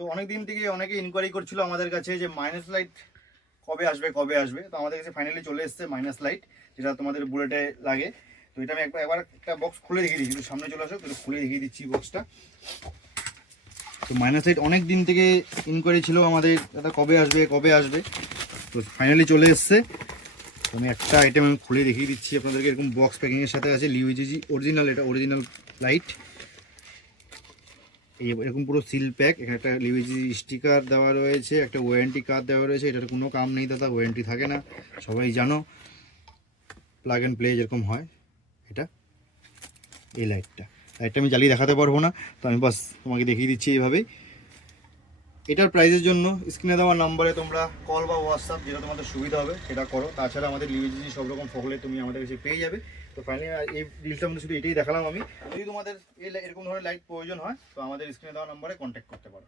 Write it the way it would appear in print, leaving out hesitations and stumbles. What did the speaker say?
তো অনেক দিন থেকে অনেকে ইনকোয়ারি করছিল আমাদের কাছে যে মাইনাস লাইট কবে আসবে। তো আমাদের কাছে ফাইনালি চলে এসেছে মাইনাস লাইট, যেটা তোমাদের বুলেটে লাগে। তো এটা আমি একবার একটা বক্স খুলে দেখিয়ে দিচ্ছি, সামনে চলে আসো, তো খুলে দেখিয়ে দিচ্ছি বক্সটা। তো মাইনাস লাইট অনেক দিন থেকে ইনকোয়ারি ছিল আমাদের, দাদা কবে আসবে। তো ফাইনালি চলে এসছে। আমি একটা আইটেম আমি খুলে দেখিয়ে দিচ্ছি আপনাদেরকে। এরকম বক্স প্যাকিংয়ের সাথে আছে লিউজিজি অরিজিনাল, এটা অরিজিনাল লাইট। এরকম পুরো সিল প্যাক, এখানে একটা লিউজিজি স্টিকার দেওয়া রয়েছে, একটা ওয়ারেন্টি কার্ড দেওয়া রয়েছে। এটার কোনো কাম নেই দাদা, ওয়ারেন্টি থাকে না, সবাই জানো। প্লাগ অ্যান্ড প্লে যেরকম হয়, এটা এই লাইটটা আমি জ্বালিয়ে দেখাতে পারবো না, তো আমি বাস তোমাকে দেখিয়ে দিচ্ছি এইভাবেই। এটার প্রাইসের জন্য স্ক্রিনে দেওয়া নাম্বারে তোমরা কল বা হোয়াটসঅ্যাপ, যেটা তোমাদের সুবিধা হবে সেটা করো। তাছাড়া আমাদের লিউজিজি সব রকম ফগলে তুমি আমাদের কাছে পেয়ে যাবে। তো ফাইনালি এই ডিলটার মধ্যে শুধু এটাই দেখালাম আমি। যদি তোমাদের এরকম ধরনের লাইট প্রয়োজন হয়, তো আমাদের স্ক্রিনে দেওয়া নাম্বারে কন্ট্যাক্ট করতে পারো।